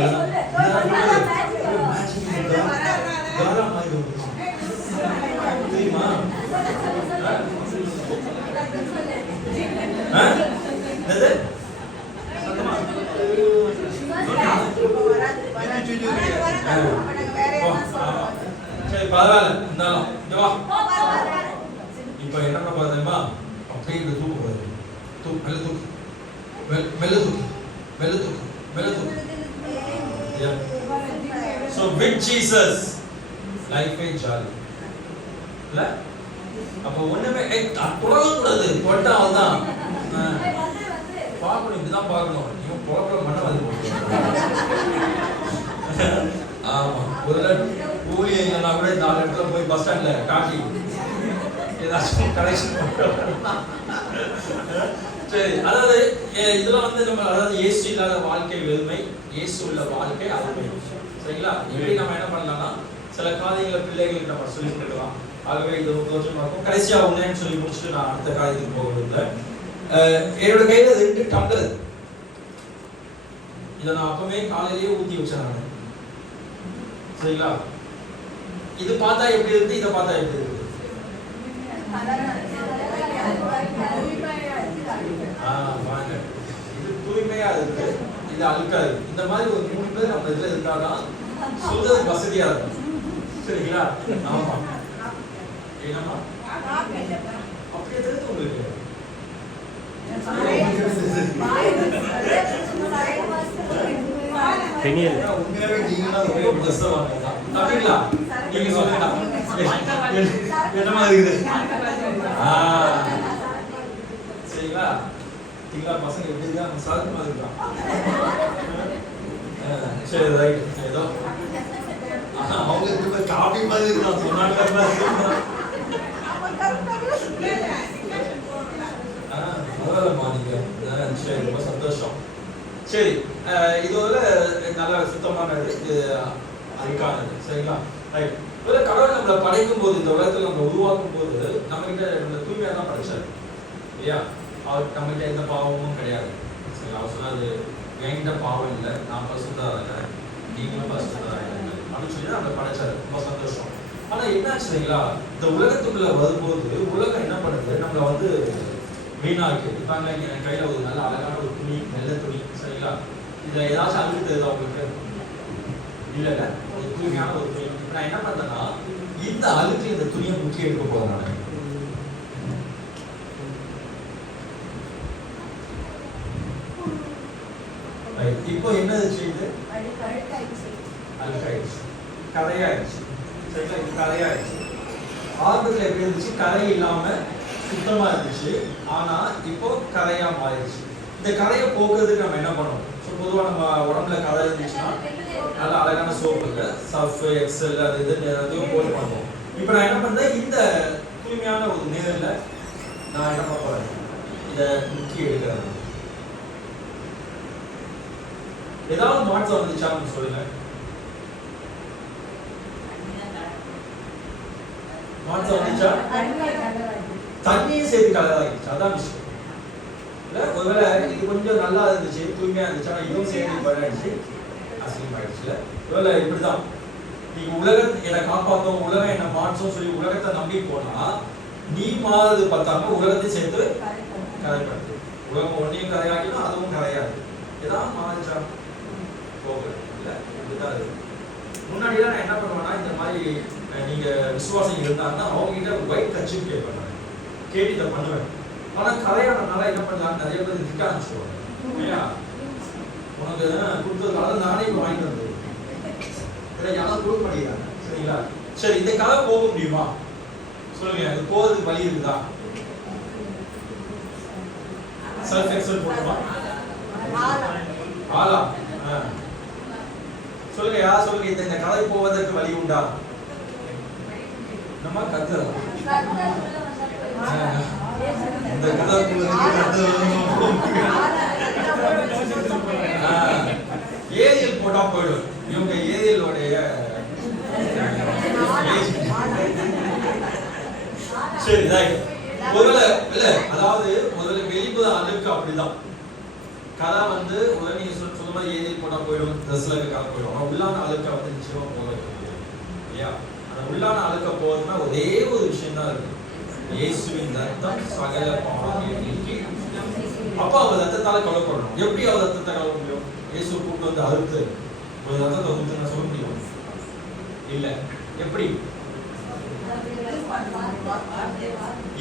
தெரியுமா? சரி, பரவாயில்ல. இருந்தாலும் இப்ப என்ன பண்ண போறதுமா? அப்படியே தூக்கு போறது. மெல்ல தூக்கு, மெல்ல தூக்கு, மெல்ல தூக்கு, மெல்ல தூக்கு. So with Jesus life is jolly. இல்ல? அப்ப ஒண்ணுமே தொடர கூடாது. தொட்டா அவதான். பார்க்கணும், இப்படிதான் பார்க்கணும். நீங்க பொழப்புல மண்ணை வந்து ஆமா. ஒரு ஊழியர்கள்னா கூட 4 இடத்துல போய் பஸ் ஸ்டாண்ட்ல காட்டி ஏதாச்சும் கலெக்ஷன் சரி. அதாவது இதெல்லாம் வந்து நம்ம அதாவது இயேசு இல்லாத வாழ்க்கை வெறுமை, இயேசு உள்ள வாழ்க்கை அருமை. சரிங்களா? இப்படி நம்ம என்ன பண்ணலாம்னா சில காரியங்களை பிள்ளைகளுக்கு நம்ம சொல்லி கொடுக்கலாம். ஆகவே இது ஒரு தோற்றமா இருக்கும். கடைசியா ஒன்னேன்னு சொல்லி முடிச்சுட்டு நான் அடுத்த காரியத்துக்கு போக விரும்புகிறேன். என்னோட கையில 2 டம்ளர். இதை நான் அப்பவே காலையிலேயே ஊத்தி வச்சேன் நான். சரிங்களா? இது பார்த்தா எப்படி இருக்கு, இதை பார்த்தா எப்படி இருக்கு? வாங்க. இது தூய்மையா இருக்கு, இது அழுக்கா இருக்கு. இந்த மாதிரி ஒரு 3 பேர் நம்ம இதுல இருந்தாதான் சொல்றது வசதியா இருக்கும். சரிங்களா? ஆமா. என்னமா அப்படியே தெரியுது உங்களுக்கு? உண்மையாவே நீங்கன்னா ஒரே ட்ரெஸ் வாங்குறதா அப்படிங்களா? நீங்க சொல்லுங்க. என்னமா இருக்குது? சரிங்களா? நீங்களா பசங்க எப்படி இருக்காங்க? சாதகமா இருக்கான். சரி, ரைட். ஏதோ அவங்க இப்ப காபி மாதிரி இருக்கான். சொன்னாங்க பரவாயில்லம்மா நீங்க. சரி, ரொம்ப சந்தோஷம். சரி, இதோட நல்ல சுத்தமானது, இது அழுக்கானது. சரிங்களா? ரைட். இதில் கடவுள் நம்மளை படைக்கும் போது, இந்த உலகத்தில் நம்ம உருவாக்கும் போது நம்ம கிட்ட நம்மளை தூய்மையாக தான் படைச்சாரு இல்லையா? அவர் நம்ம கிட்ட எந்த பாவமும் கிடையாது. சரிங்களா? அவர் சொன்னாது என்கிட்ட பாவம் இல்லை, நான் பரிசுத்தரா இருக்கிறேன், நீங்களும் பரிசுத்தரா இருக்கிறீங்க அப்படின்னு சொல்லி நம்மளை படைச்சாரு. ரொம்ப சந்தோஷம். ஆனா என்னாச்சு சரிங்களா? இந்த உலகத்துக்குள்ள வரும்போது உலகம் என்ன பண்ணுது? நம்மளை வந்து வீணாக்கு. இப்போ என் கையில ஒரு நல்ல அழகான ஒரு துணி, வெள்ளை துணி. சரிங்களா? இதில் ஏதாச்சும் அழுக்கு தெரியுதா உங்களுக்கு? இல்லை இல்லை, ஒரு தூய்மையான ஒரு துணி. நான் என்ன பண்ணேன்னா இந்த அழுக்கு இந்த துணியை முக்கிய எடுக்க போறேன் நான். இப்போ என்ன செய்யுது? அழுக்காயிடுச்சு, கரையாயிடுச்சு. சரிங்களா? இது கரையாயிடுச்சு. ஆரம்பத்தில் எப்படி இருந்துச்சு? கரை இல்லாம சுத்தமா இருந்துச்சு. ஆனா இப்போ கரையா மாறிடுச்சு. இந்த கரையை போக்குறதுக்கு நம்ம என்ன பண்ணணும்? ஸோ பொதுவாக நம்ம உடம்புல கதை இருந்துச்சுன்னா நல்ல அழகான சோப்பு சர்ஃப் எக்ஸல் அது இது எல்லாத்தையும் போட்டு பண்ணுவோம். இப்போ நான் என்ன பண்றேன், இந்த தூய்மையான ஒரு நேரில் நான் என்ன பண்ண போறேன், இதை முக்கிய எடுக்கிறேன். ஏதாவது மாற்றம் வந்துச்சான்னு சொல்லுங்க. மாற்றம் வந்துச்சா? தண்ணியை சேர்த்து கலராகிடுச்சு, அதான் விஷயம். இல்லை ஒருவேளை இது கொஞ்சம் நல்லா இருந்துச்சு, தூய்மையா இருந்துச்சு, ஆனால் இதுவும் சேர்த்து பழகிடுச்சு, அசிங்கமாயிடுச்சுல. ஒருவேளை இப்படிதான் நீங்க உலகத்தை என்னை காப்பாற்றும், உலகம் என்னை மாற்றும் சொல்லி உலகத்தை நம்பி போனா நீ மாறது பார்த்தாம உலகத்தையும் சேர்த்து கரைப்படுத்து. உலகம் ஒன்றையும் கரையாக்கினா அதுவும் கரையாது. ஏதாவது மாறிச்சா போகல இல்லை, இப்படிதான் இருக்கு. முன்னாடியெல்லாம் நான் என்ன பண்ணுவேன்னா, இந்த மாதிரி நீங்க விசுவாசம் இருந்தாங்கன்னா அவங்க கிட்ட ஒயிட் கட்சி கேட்பேன், கேட்டு இதை பண்ணுவேன். ஆனா கரையானனால என்ன பண்ணலாம், நிறைய பேர் திட்ட ஆரம்பிச்சுடுவாங்க. இல்லையா, உனக்கு கொடுத்ததுனால நானே இப்போ வாங்கிட்டு வந்தது யாரும் கொடுக்க மாட்டேங்கிறாங்க. சரிங்களா, சரி இந்த கதை போக முடியுமா சொல்லுங்க, அது போகிறதுக்கு வழி இருக்குதா? செல்ஃப் எக்ஸல் போட்டுமா? ஆலா சொல்லுங்க, யார் சொல்லுங்க, இந்த கதை போவதற்கு வழி உண்டா? நம்ம கத்துறோம் இந்த கதை ஏரியல் போட்டா போயிடும். இவங்க ஏரியலுடைய சரி ஒருவேளை இல்ல, அதாவது முதல்ல வெளிப்புற அழுக்கு அப்படிதான். கதை வந்து உடனே நீங்க சொல்ல மாதிரி ஏரியல் போட்டா போயிடும், ட்ரெஸ்ல இருக்க கதை போயிடும். ஆனா உள்ளான அழுக்க வந்து நிச்சயமா போக இல்லையா? அந்த உள்ளான அழுக்க போகுதுன்னா ஒரே ஒரு விஷயம் தான் இருக்கு, இயேசுவின் ரத்தம் சகல பாவங்களை நீக்கி. அப்ப அவர் ரத்தத்தால கலப்படணும். எப்படி அவர் ரத்தத்தை கலப்ப முடியும்? இயேசு கூப்பிட்டு வந்து அறுத்து ஒரு ரத்தத்தை ஊத்துன்னு சொல்ல முடியும் இல்ல. எப்படி?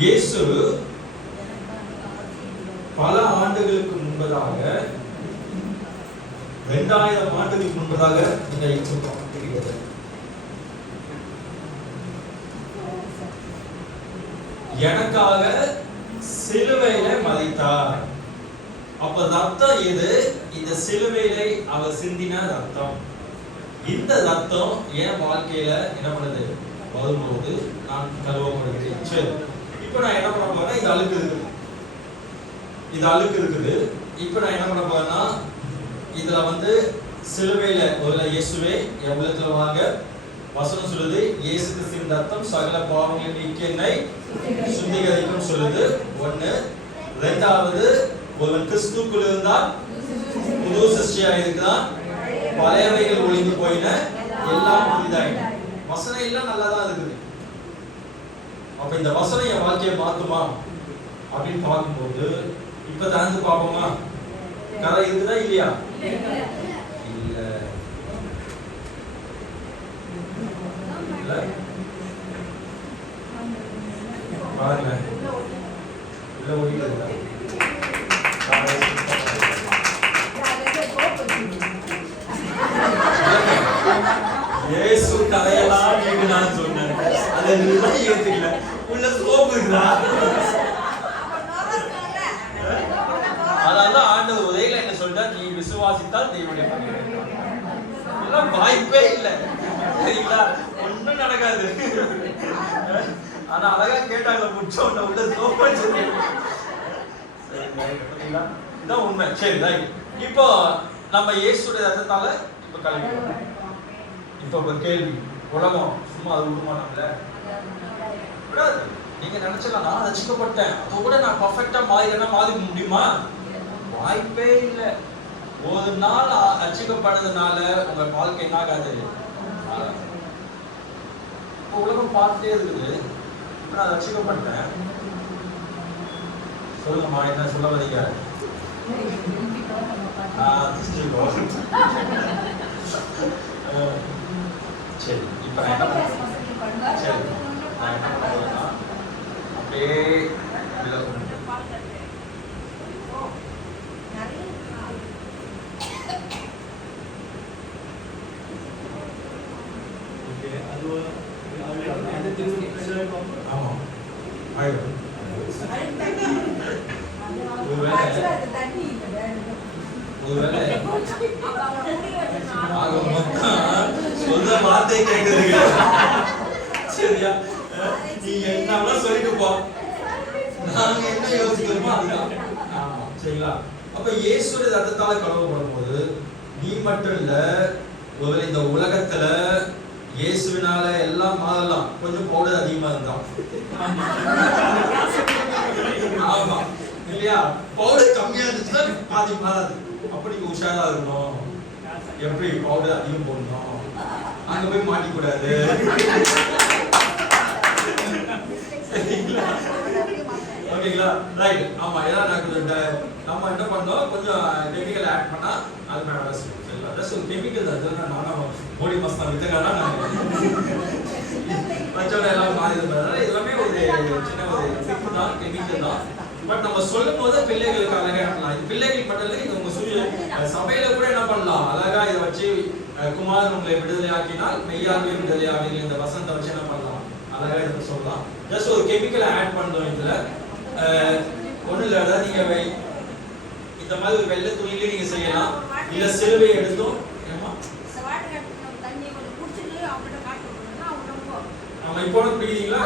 இயேசு பல ஆண்டுகளுக்கு முன்பதாக, 2000 ஆண்டுகளுக்கு முன்பதாக இந்த இருக்கிறது. எனக்காக சிலுவையில மரித்தார். அப்ப ரத்தம் எது? இந்த சிலுவையில அவர் சிந்தின ரத்தம். இந்த ரத்தம் என் வாழ்க்கையில என்ன பண்ணுது, வரும்போது நான் கழுவப்படுகிறேன். சரி, இப்ப நான் என்ன பண்ண போறேன்னா, இது அழுக்கு இருக்குது, இது அழுக்கு இருக்குது. இப்ப நான் என்ன பண்ண போறேன்னா, இதுல வந்து சிலுவையில ஒரு இயேசுவே என் உள்ளத்துல வாங்க. வசனம் சொல்லுது, இயேசு கிறிஸ்துவின் ரத்தம் சகல பாவங்களை நீக்கி என்னை சுத்திகரிக்கும் சொல்லுது. ஒண்ணு. இரண்டாவது, ஒருவன் கிறிஸ்துக்குள் இருந்தால் புது சிருஷ்டியா இருக்கிறான், பழையவைகள் ஒழிந்து போயின, எல்லாம் புதிதாயின. வசனம் எல்லாம் நல்லாதான் இருக்குது. அப்ப இந்த வசனம் என் வாழ்க்கையை மாத்துமா அப்படின்னு பார்க்கும்போது இப்ப தாழ்ந்து பார்ப்போமா? கதை இருக்குதா இல்லையா? பாருங்க, உள்ள ஓடிட்டு இருக்கா. இயேசு கதையெல்லாம் கேட்டு நான் சொன்னேன், அதை நீதான் ஏத்துக்கல. உள்ள சோப்பு இருக்குதா? அதனாலதான் ஆண்டவர் உதவியில என்ன சொல்லிட்டா, நீ விசுவாசித்தால் தேவனுடைய பங்கு. இதெல்லாம் வாய்ப்பே இல்லை. சரிங்களா, ஒன்றும் நடக்காது. ஆனா அழகா கேட்டாங்க, முடிச்சோட உள்ள சோப்பு இதான் உண்மை. சரி, இப்போ நம்ம இயேசுடைய ரத்தத்தால இப்ப கழுவிக்கிறோம். இப்ப ஒரு கேள்வி, உலகம் சும்மா அது விடுமானம்ல விடாது. நீங்க நினைச்சலாம், நான் ரசிக்கப்பட்டேன், அதை கூட நான் பர்ஃபெக்டா மாறி முடியுமா? வாய்ப்பே இல்லை. ஒரு நாள் ரசிக்கப்படுறதுனால உங்க வாழ்க்கை என்ன ஆகாது. உலகம் பார்த்துட்டே இருக்குது, நான் ரசிக்கப்பட்டேன். சொல்லுங்கம்மா, என்ன சொல்ல வரீங்க? சரி, இப்ப நான் என்ன பண்ணுறேன், சரி நான் என்ன பண்ணுறேன்னா, அப்படியே ஆமா ஆயிடும். ஒருவேளை அப்ப அவங்க முடி வச்சிருக்காங்க. ஆக மொத்தம் சொல்ற வார்த்தை கேட்குது. சரியா? நீங்க என்ன சொல்லிட்டு போ, நாங்க என்ன யோசிக்கிறோமோ அதுதான். ஆமா, சரிங்களா? அப்ப இயேசுடைய ரத்தத்தால கழுவப்படும் போது நீ மட்டும் இல்ல, ஒருவேளை இந்த உலகத்துல இயேசுவினால எல்லாம் மாறலாம், கொஞ்சம் பவுடர் அதிகமா இருந்தா. ஆமா இல்லையா? பவுடர் கம்மியா இருந்துச்சுன்னா பாதி மாறாது. அப்படி உஷாரா இருக்கணும். எப்படி பவுடர் அதிகம் போடணும், அங்க போய் மாட்டிக்கூடாது. ஓகேங்களா? ரைட். ஆமா, ஏன்னா நம்ம என்ன பண்ணோம், கொஞ்சம் கெமிக்கல் ஆட் பண்ணா அது மேல வேலை செய்யும். சரிங்களா? ஜஸ்ட் ஒரு கெமிக்கல் தான். நானும் மோடி மஸ்தான் வித்துக்கானா மற்றவங்க எல்லாம் மாறி இருந்ததுனால எல்லாமே ஒரு சின்ன ஒரு எஃபெக்ட் தான், கெமிக்கல் தான். பட் நம்ம சொல்லும் போது பிள்ளைகளுக்கு அழகா பண்ணலாம். இது பிள்ளைகளுக்கு மட்டும் இல்லை, இது உங்க சபையில கூட என்ன பண்ணலாம், அழகா இதை வச்சு குமாரன் உங்களை விடுதலை ஆக்கினால் மெய்யாகவே விடுதலை ஆவீர்கள், இந்த வசனத்தை வச்சு என்ன பண்ணலாம், அழகா இதை சொல்லலாம். ஜஸ்ட் ஒரு கெமிக்கலை ஆட் பண்றோம் இதுல. ஒண்ணு இல்ல, அதாவது நீங்க இந்த மாதிரி ஒரு வெள்ளை துணியிலே நீங்க செய்யலாம், இல்ல சிலுவை எடுத்தோம். தண்ணி கொஞ்சம் குடிச்சிட்டு அவங்ககிட்ட காட்டு கொடுக்கணும்னா அவங்க ரொம்ப ஆமா, இப்போ பிடிக்கிறீங்களா?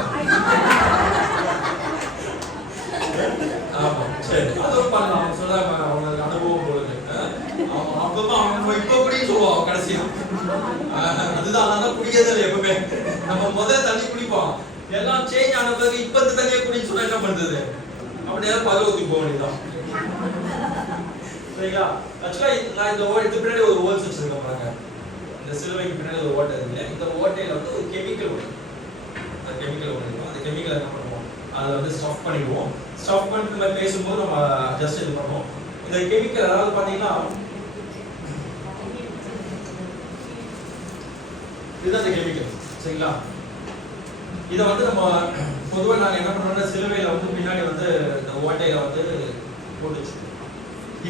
ஆமா, சரி, அதுவும் பண்ணலாம். சொல்றாங்க அவங்களுக்கு அனுபவம் போடுது. அப்பமா அவங்க இப்போ கூட சொல்லுவோம் கடைசியா. அதுதான், அதான் குடிக்கிறது இல்லை எப்பவுமே. நம்ம முதல்ல தண்ணி குடிப்போம், எல்லாம் சேஞ்ச் ஆன பிறகு இப்ப இந்த தண்ணியை குடிச்சு சொன்னா என்ன பண்றது, அப்படியே பருவத்துக்கு போக வேண்டியதான். சரிங்களா? ஆக்சுவலா நான் இந்த இது பின்னாடி ஒரு ஹோல்ஸ் வச்சிருக்கேன் பாருங்க. இந்த சிலுவைக்கு பின்னாடி ஒரு ஓட்டை இருக்கு. இந்த ஓட்டையில வந்து ஒரு கெமிக்கல் ஒன்று, அந்த கெமிக்கல் ஒன்று இருக்கும். அந்த கெமிக்கல் என்ன பண்ணுவோம், அதை வந்து ஸ்டஃப் பண்ணிடுவோம். ஸ்டஃப் பண்ணிட்டு நம்ம பேசும்போது நம்ம ஜஸ்ட் இது பண்ணுவோம். இந்த கெமிக்கல் அதாவது பாத்தீங்கன்னா இதுதான் அந்த கெமிக்கல். சரிங்களா? இதை வந்து நம்ம பொதுவாக நாங்கள் என்ன பண்ணுறோம்னா சிலுவையில் வந்து பின்னாடி வந்து இந்த ஓட்டையில வந்து போட்டுச்சு.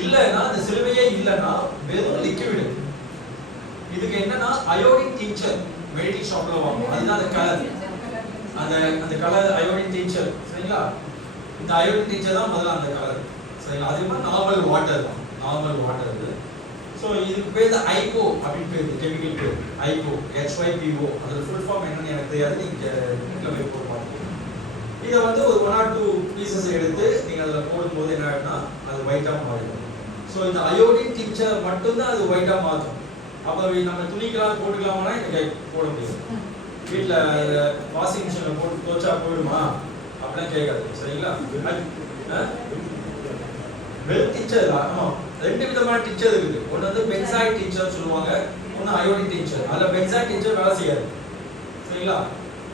இல்லைன்னா இந்த சிலுவையே இல்லைன்னா வெறும் லிக்விடு. இதுக்கு என்னன்னா அயோடின் டீச்சர் மெடிக்கல் ஷாப்ல வாங்குவோம். அதுதான் அந்த கலர், அந்த கலர் அயோடின் டீச்சர். சரிங்களா? இந்த அயோடின் டீச்சர் தான் முதல்ல அந்த கலர். சரிங்களா? அதே மாதிரி நார்மல் வாட்டர் தான், நார்மல் வாட்டர் இது. ஸோ இதுக்கு பேர் ஐகோ அப்படின்னு பேர், கெமிக்கல் பேர் ஐகோ, HYPO. அதோட ஃபுல் ஃபார்ம் என்னன்னு எனக்கு தெரியாது, நீங்கள் போய் போடுவாங்க. இதை வந்து ஒரு 1 or 2 பீசஸ் எடுத்து நீங்கள் அதில் போடும்போது என்ன ஆகிடும்னா அது ஒயிட்டாக மாறிடும். ஸோ இந்த அயோடின் டிங்சர் மட்டும்தான் அது ஒயிட்டாக மாற்றும். அப்போ நம்ம துணிக்கெல்லாம் போட்டுக்கலாமா, எனக்கு போட முடியாது. வீட்டில் வாஷிங் மிஷினில் போட்டு துவைச்சா போயிடுமா அப்படிலாம் கேட்காது. சரிங்களா? வெறும் டிங்சர் தான். ஆமாம், 2 விதமான டிங்சர் இருக்குது. ஒன்று வந்து பென்சாயிட் டிங்சர் சொல்லுவாங்க, ஒன்று அயோடின் டிங்சர். அதில் பென்சாயிட் டிங்சர் வேலை செய்யாது. சரிங்களா?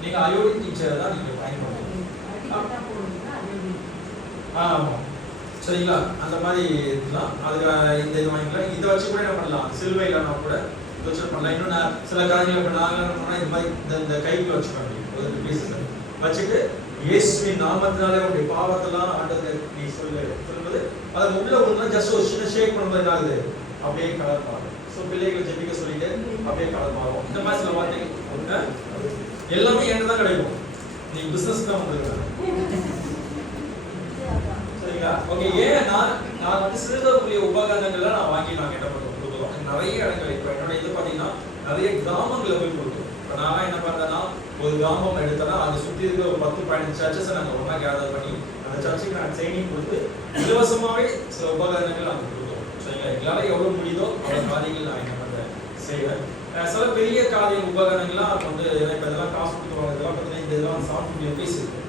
நீங்கள் அயோடின் டிங்சர் தான் நீங்கள் பயன்படுத்தணும். ஆமாம், சரிங்களா? அந்த மாதிரி இருக்கலாம். அதுக்கு இந்த இது வாங்கிக்கலாம். இதை வச்சு கூட என்ன பண்ணலாம், சிலுவை இல்லைனா கூட வச்சு பண்ணலாம். இன்னும் நான் சில காரியங்கள் இப்போ நாங்கள் என்ன பண்ணால் இந்த மாதிரி இந்த கைக்கு வச்சுக்க முடியும். ஒரு பீஸஸ் வச்சுட்டு இயேசுவின் நாமத்தினாலே உங்களுடைய பாவத்தெல்லாம் ஆண்டவர் நீ சொல்லுவது அதை உள்ள ஒன்றுனா ஜஸ்ட் ஒரு சின்ன ஷேக் பண்ணும்போது என்ன ஆகுது, அப்படியே கலர் மாறும். ஸோ பிள்ளைகளை ஜெபிக்க சொல்லிட்டு அப்படியே கலர் மாறும். இந்த மாதிரி சில வார்த்தைகள் எல்லாமே என்கிட்ட தான் கிடைக்கும். நீ பிசினஸ் தான் உங்களுக்கு. சரிங்களா? ஓகே. ஏன்னா நான் வந்து சிறுதொழில் உபகரணங்கள்லாம் நான் வாங்கி நான் கிட்ட கொடுக்குறோம். நிறைய இடங்கள் இப்போ என்னோட இது பார்த்தீங்கன்னா நிறைய கிராமங்களை போய் கொடுக்குறோம். இப்போ நான் என்ன பண்ணுறேன்னா ஒரு கிராமம் எடுத்தேன்னா அதை சுற்றி இருக்கிற ஒரு 10-15 சர்ச்சஸை நாங்கள் ஒன்றா கேதர் பண்ணி அந்த சர்ச்சுக்கு நான் ட்ரைனிங் கொடுத்து இலவசமாகவே சில உபகரணங்கள் நாங்கள் கொடுக்குறோம். சரிங்களா? எங்களால் எவ்வளோ முடியுதோ அவ்வளோ காரியங்கள் நான் என்ன பண்ணுறேன் செய்வேன். சில பெரிய காரிய உபகரணங்கள்லாம் வந்து இப்போ இதெல்லாம் காசு கொடுத்துருவாங்க. இதெல்லாம் பார்த்தீங்கன்னா இந்த இதெல்லாம் 750 பீஸ் இருக்குது.